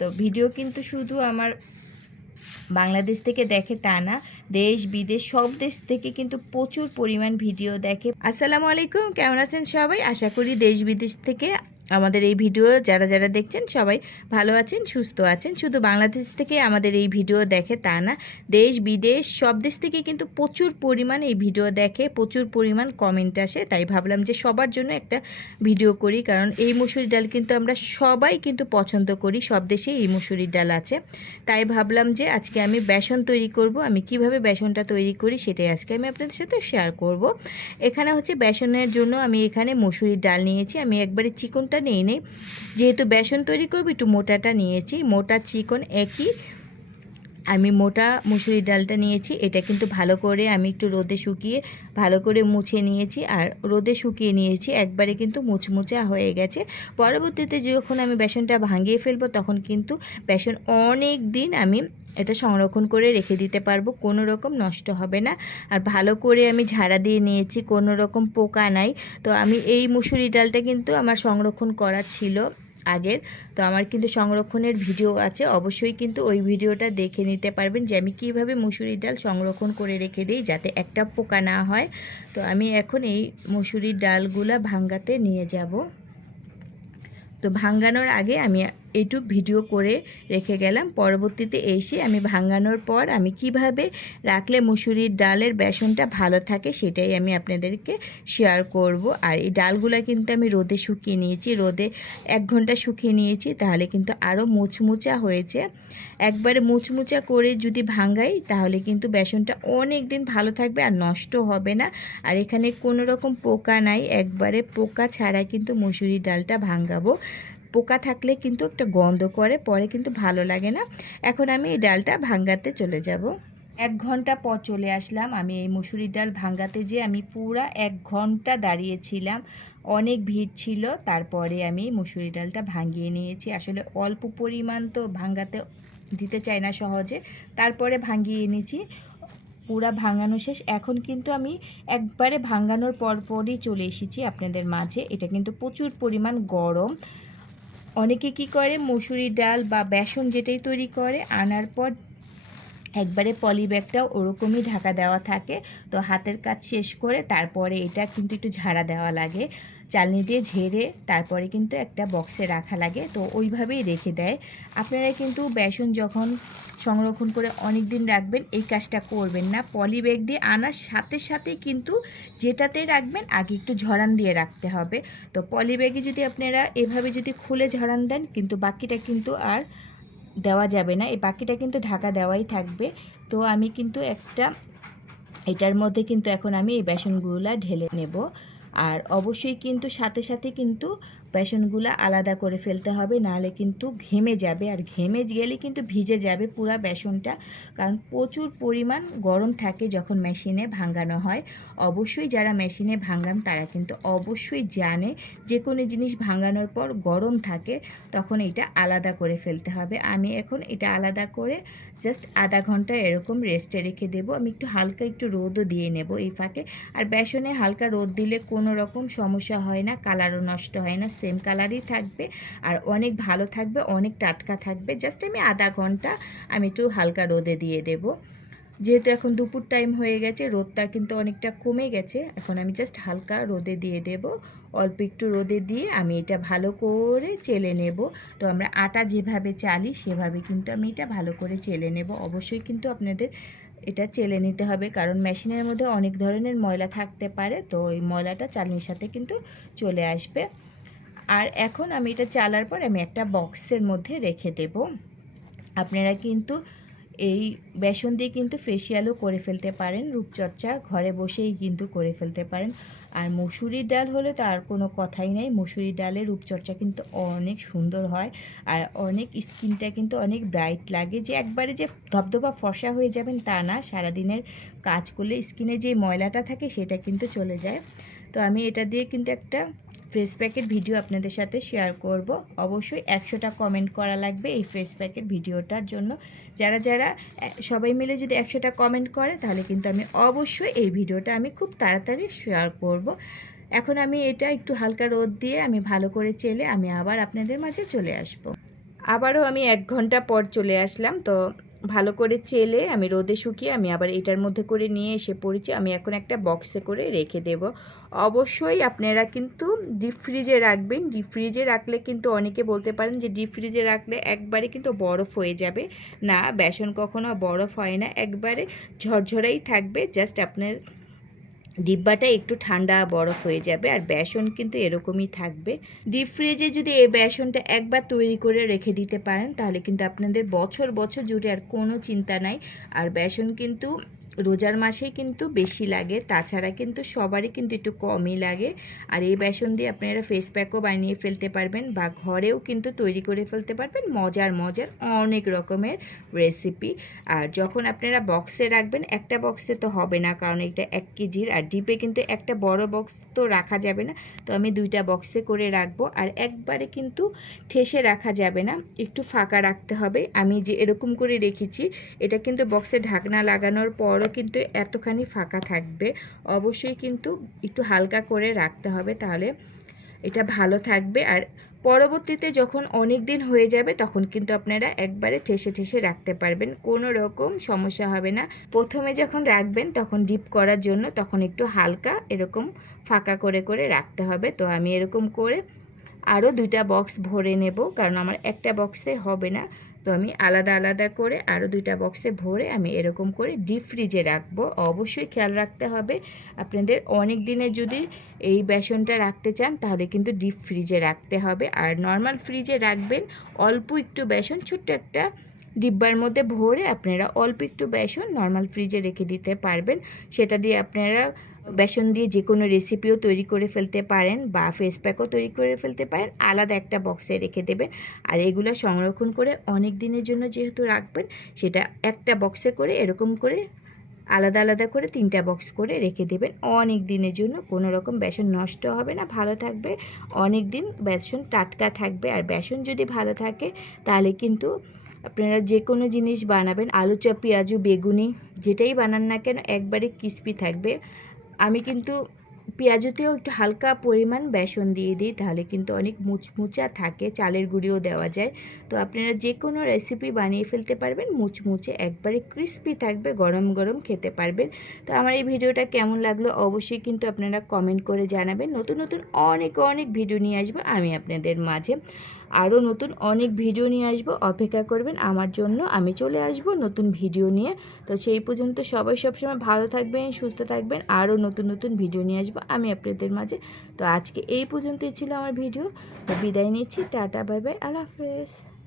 তো ভিডিও কিন্তু শুধু আমার বাংলাদেশ থেকে দেখে তা না, দেশ বিদেশ সব দেশ থেকে কিন্তু প্রচুর পরিমাণ ভিডিও দেখে। আসসালামু আলাইকুম, কেমন আছেন সবাই? আশা করি দেশ বিদেশ থেকে আমাদের এই ভিডিও যারা যারা দেখছেন সবাই ভালো আছেন, সুস্থ আছেন। শুধু বাংলাদেশ থেকে আমাদের এই ভিডিও দেখে তা না, দেশ বিদেশ সব দেশ থেকে কিন্তু প্রচুর পরিমাণ এই ভিডিও দেখে, প্রচুর পরিমাণ কমেন্ট আসে। তাই ভাবলাম যে সবার জন্য একটা ভিডিও করি, কারণ এই মুসুরির ডাল কিন্তু আমরা সবাই কিন্তু পছন্দ করি, সব দেশেই এই মুসুরির ডাল আছে। তাই ভাবলাম যে আজকে আমি বেসন তৈরি করব। আমি কিভাবে বেসনটা তৈরি করি সেটাই আজকে আমি আপনাদের সাথে শেয়ার করব। এখানে হচ্ছে বেসনের জন্য আমি এখানে মুসুরির ডাল নিয়েছি। আমি একবারে চিকনটা নিয়ে নেই, যেহেতু বেসন তৈরি করব একটু মোটাটা নিয়েছি। মোটা চিকন একই, আমি মোটা মুসুরির ডালটা নিয়েছি। এটা কিন্তু ভালো করে আমি একটু রোদে শুকিয়ে ভালো করে মুছে নিয়েছি, আর রোদে শুকিয়ে নিয়েছি, একবারে কিন্তু মুচমুচা হয়ে গেছে। পরবর্তীতে যখন আমি বেসনটা ভাঙিয়ে ফেলবো তখন কিন্তু বেসন অনেক দিন আমি এটা সংরক্ষণ করে রেখে দিতে পারবো, কোনো রকম নষ্ট হবে না। আর ভালো করে আমি ঝাড়া দিয়ে নিয়েছি, কোনো রকম পোকা নাই। তো আমি এই মুসুরি ডালটা কিন্তু আমার সংরক্ষণ করা ছিল আগের, তো আমার কিন্তু সংরক্ষণের ভিডিও আছে, অবশ্যই কিন্তু ওই ভিডিওটা দেখে নিতে পারবেন যে আমি কিভাবে মুসুরির ডাল সংরক্ষণ করে রেখে দিই যাতে একটা পোকা না হয়। তো আমি এখন এই মুসুরির ডালগুলা ভাঙ্গাতে নিয়ে যাব। তো ভাঙ্গানোর আগে আমি এইটুক ভিডিও করে রেখে গেলাম, পরবর্তীতে এসে আমি ভাঙ্গানোর পর আমি কিভাবে রাখলে মুসুরির ডালের বেসনটা ভালো থাকে সেটাই আমি আপনাদেরকে শেয়ার করব। আর এই ডালগুলা কিন্তু আমি রোদে শুকিয়ে নিয়েছি, রোদে 1 ঘন্টা শুকিয়ে নিয়েছি, তাহলে কিন্তু আরও মুচমুচা হয়েছে। একবারে মুচমুচা করে যদি ভাঙ্গাই তাহলে কিন্তু বেসনটা অনেক দিন ভালো থাকবে আর নষ্ট হবে না। আর এখানে কোনো রকম পোকা নাই, একবারে পোকা ছাড়া কিন্তু মুসুরির ডালটা ভাঙ্গাবো। পোকা থাকলে কিন্তু একটা গন্ধ করে, পরে কিন্তু ভালো লাগে না। এখন আমি এই ডালটা ভাঙ্গাতে চলে যাব। 1 ঘন্টা পর চলে আসলাম। আমি এই মুসুরির ডাল ভাঙ্গাতে যে আমি পুরা 1 ঘন্টা দাঁড়িয়েছিলাম, অনেক ভিড় ছিল। তারপরে আমি মুসুরি ডালটা ভাঙিয়ে নিয়েছি। আসলে অল্প পরিমাণ তো ভাঙ্গাতে দিতে চাই না সহজে, তারপরে ভাঙিয়ে নিয়েছি। পুরা ভাঙানো শেষ। এখন কিন্তু আমি একবারে ভাঙানোর পরপরই চলে এসেছি আপনাদের মাঝে। এটা কিন্তু প্রচুর পরিমাণ গরম। অনেকে কি করে মুসুরির ডাল বা বেসন যেটাই তৈরি করে আনার পর একবারে পলি ব্যাগটাও ওরকমই ঢাকা দেওয়া থাকে। তো হাতের কাজ শেষ করে তারপরে এটা কিন্তু একটু ঝাড়া দেওয়া লাগে, চালনি দিয়ে ঝেড়ে তারপরে কিন্তু একটা বক্সে রাখা লাগে, তো ওইভাবেই রেখে দেয়। আপনারা কিন্তু বেসন যখন সংরক্ষণ করে অনেক দিন রাখবেন এই কাজটা করবেন না। পলি ব্যাগ দিয়ে আনার সাথে সাথেই কিন্তু যেটাতে রাখবেন আগে একটু ঝরান দিয়ে রাখতে হবে। তো পলি ব্যাগে যদি আপনারা এভাবে যদি খুলে ঝরান দেন কিন্তু বাকিটা কিন্তু আর দেওয়া যাবে না, এই বাকিটা কিন্তু ঢাকা দেওয়াই থাকবে। তো আমি কিন্তু এটার মধ্যে কিন্তু এখন আমি এই বেসনগুলা ঢেলে নেব। আর অবশ্যই কিন্তু সাথে সাথে কিন্তু বেসনগুলা আলাদা করে ফেলতে হবে, নাহলে কিন্তু ঘেমে যাবে, আর ঘেমে গেলে কিন্তু ভিজে যাবে পুরা বেসনটা, কারণ প্রচুর পরিমাণ গরম থাকে যখন মেশিনে ভাঙানো হয়। অবশ্যই যারা মেশিনে ভাঙান তারা কিন্তু অবশ্যই জানে যে কোনো জিনিস ভাঙানোর পর গরম থাকে, তখন এটা আলাদা করে ফেলতে হবে। আমি এখন এটা আলাদা করে জাস্ট আধা ঘন্টা এরকম রেস্টে রেখে দেবো। আমি একটু হালকা একটু রোদও দিয়ে নেব এই ফাঁকে। আর বেসনে হালকা রোদ দিলে কোনো রকম সমস্যা হয় না, কালারও নষ্ট হয় না, সেম কালারই থাকবে আর অনেক ভালো থাকবে, অনেক টাটকা থাকবে। জাস্ট আমি আধা ঘন্টা আমি একটু হালকা রোদে দিয়ে দেব। যেহেতু এখন দুপুর টাইম হয়ে গেছে, রোদটা কিন্তু অনেকটা কমে গেছে, এখন আমি জাস্ট হালকা রোদে দিয়ে দেব। অল্প একটু রোদে দিয়ে আমি এটা ভালো করে চেলে নেব। তো আমরা আটা যেভাবে চালি সেভাবে কিন্তু আমি এটা ভালো করে চেলে নেব। অবশ্যই কিন্তু আপনাদের এটা চেলে নিতে হবে, কারণ মেশিনের মধ্যে অনেক ধরনের ময়লা থাকতে পারে, তো ওই ময়লাটা চালনির সাথে কিন্তু চলে আসবে। আর এখন আমি এটা চালার পর আমি একটা বক্সের মধ্যে রেখে দেব। আপনারা কিন্তু এই বেসন দিয়ে কিন্তু ফেসিয়ালও করে ফেলতে পারেন, রূপচর্চা ঘরে বসেই কিন্তু করে ফেলতে পারেন। আর মুসুরির ডাল হলে তো আর কোনো কথাই নেই, মুসুরির ডালের রূপচর্চা কিন্তু অনেক সুন্দর হয়, আর অনেক স্কিনটা কিন্তু অনেক ব্রাইট লাগে। যে একবারে যে ধবধবা ফর্সা হয়ে যাবেন তা না, সারাদিনের কাজ করলে স্কিনে যে ময়লাটা থাকে সেটা কিন্তু চলে যায়। তো আমি এটা দিয়ে কিন্তু একটা ফেস প্যাকের ভিডিও আপনাদের সাথে শেয়ার করব। অবশ্যই 100টা কমেন্ট করা লাগবে এই ফেস প্যাকের ভিডিওটার জন্য। যারা যারা সবাই মিলে যদি 100টা কমেন্ট করে তাহলে কিন্তু আমি অবশ্যই এই ভিডিওটা আমি খুব তাড়াতাড়ি শেয়ার করব। এখন আমি এটা একটু হালকা রোদ দিয়ে আমি ভালো করে চেলে আমি আবার আপনাদের মাঝে চলে আসব। আবারও আমি 1 ঘন্টা পর চলে আসলাম। তো ভালো করে চেলে আমি রোদে শুকিয়ে আমি আবার এটার মধ্যে করে নিয়ে এসে পড়েছি। আমি এখন একটা বক্সে করে রেখে দেব। অবশ্যই আপনারা কিন্তু ডিপ ফ্রিজে রাখবেন। ডিপ ফ্রিজে রাখলে কিন্তু অনেকে বলতে পারেন যে ডিপ ফ্রিজে রাখলে একবারে কিন্তু বরফ হয়ে যাবে। না, বেসন কখনো বরফ হয় না, একবারে ঝরঝরাই থাকবে। জাস্ট আপনার ডিব্বাটা একটু ঠান্ডা বরফ হয়ে যাবে, আর বেসন কিন্তু এরকমই থাকবে। ডিপ ফ্রিজে যদি এই বেসনটা একবার তৈরি করে রেখে দিতে পারেন তাহলে কিন্তু আপনাদের বছর বছর জুড়ে আর কোনো চিন্তা নাই। আর বেসন কিন্তু রোজার মাসেই কিন্তু বেশি লাগে, তাছাড়া কিন্তু সবারই কিন্তু একটু কমই লাগে। আর এই বেসন দিয়ে আপনারা ফেস প্যাকও বানিয়ে ফেলতে পারবেন বা ঘরেও কিন্তু তৈরি করে ফেলতে পারবেন মজার মজার অনেক রকমের রেসিপি। আর যখন আপনারা বক্সে রাখবেন, একটা বক্সে তো হবে না কারণ এটা 1 কেজির, আর ডিপে কিন্তু একটা বড় বক্স তো রাখা যাবে না। তো আমি 2টা বক্সে করে রাখবো। আর একবারে কিন্তু ঠেসে রাখা যাবে না, একটু ফাঁকা রাখতে হবে। আমি যে এরকম করে রেখেছি, এটা কিন্তু বক্সে ঢাকনা লাগানোর পরও কিন্তু এতখানি ফাঁকা থাকবে। অবশ্যই কিন্তু একটু হালকা করে রাখতে হবে, তাহলে এটা ভালো থাকবে। আর পরবর্তীতে যখন অনেক দিন হয়ে যাবে তখন কিন্তু আপনারা একবারে ঠেসে ঠেসে রাখতে পারবেন, কোনো রকম সমস্যা হবে না। প্রথমে যখন রাখবেন তখন ডিপ করার জন্য তখন একটু হালকা এরকম ফাঁকা করে করে রাখতে হবে। তো আমি এরকম করে আরও 2টা বক্স ভরে নেব, কারণ আমার একটা বক্সে হবে না। তো আমি আলাদা আলাদা করে আরও 2টা বক্সে ভরে আমি এরকম করে ডিপ ফ্রিজে রাখবো। অবশ্যই খেয়াল রাখতে হবে আপনাদের, অনেক দিনের যদি এই বেসনটা রাখতে চান তাহলে কিন্তু ডিপ ফ্রিজে রাখতে হবে। আর নর্মাল ফ্রিজে রাখবেন অল্প একটু বেসন ছোট্ট একটা ডিব্বার মধ্যে ভরে আপনারা অল্প একটু বেসন নর্মাল ফ্রিজে রেখে দিতে পারবেন। সেটা দিয়ে আপনারা বেসন দিয়ে যে কোনো রেসিপিও তৈরি করে ফেলতে পারেন বা ফেস প্যাকও তৈরি করে ফেলতে পারেন। আলাদা একটা বক্সে রেখে দেবেন। আর এগুলো সংরক্ষণ করে অনেক দিনের জন্য যেহেতু রাখবেন, সেটা একটা বক্সে করে এরকম করে আলাদা আলাদা করে 3টা বক্স করে রেখে দেবেন অনেক দিনের জন্য। কোনো রকম বেসন নষ্ট হবে না, ভালো থাকবে অনেক দিন, বেসন টাটকা থাকবে। আর বেসন যদি ভালো থাকে তাহলে কিন্তু আপনারা যে কোনো জিনিস বানাবেন, আলু চপ, পেঁয়াজু, বেগুনি যেটাই বানান না কেন একবারে ক্রিস্পি থাকবে। আমি কিন্তু পেঁয়াজুতেও একটু হালকা পরিমাণ বেসন দিয়ে দিই, তাহলে কিন্তু অনেক মুচমুচা থাকে, চালের গুঁড়িও দেওয়া যায়। তো আপনারা যে কোনো রেসিপি বানিয়ে ফেলতে পারবেন মুচমুচে, একবারে ক্রিস্পি থাকবে, গরম গরম খেতে পারবেন। তো আমার এই ভিডিওটা কেমন লাগলো অবশ্যই কিন্তু আপনারা কমেন্ট করে জানাবেন। নতুন নতুন অনেক অনেক ভিডিও নিয়ে আসবো আমি আপনাদের মাঝে, আরও নতুন অনেক ভিডিও নিয়ে আসবো, অপেক্ষা করবেন আমার জন্য, আমি চলে আসব নতুন ভিডিও নিয়ে। তো সেই পর্যন্ত সবাই সবসময় ভালো থাকবেন, সুস্থ থাকবেন, আরও নতুন নতুন ভিডিও নিয়ে আসবো আমি আপনাদের মাঝে। তো আজকে এই পর্যন্তই ছিল আমার ভিডিও। তো বিদায় নিচ্ছি, টাটা, বাই বাই, আল্লাহ হাফেজ।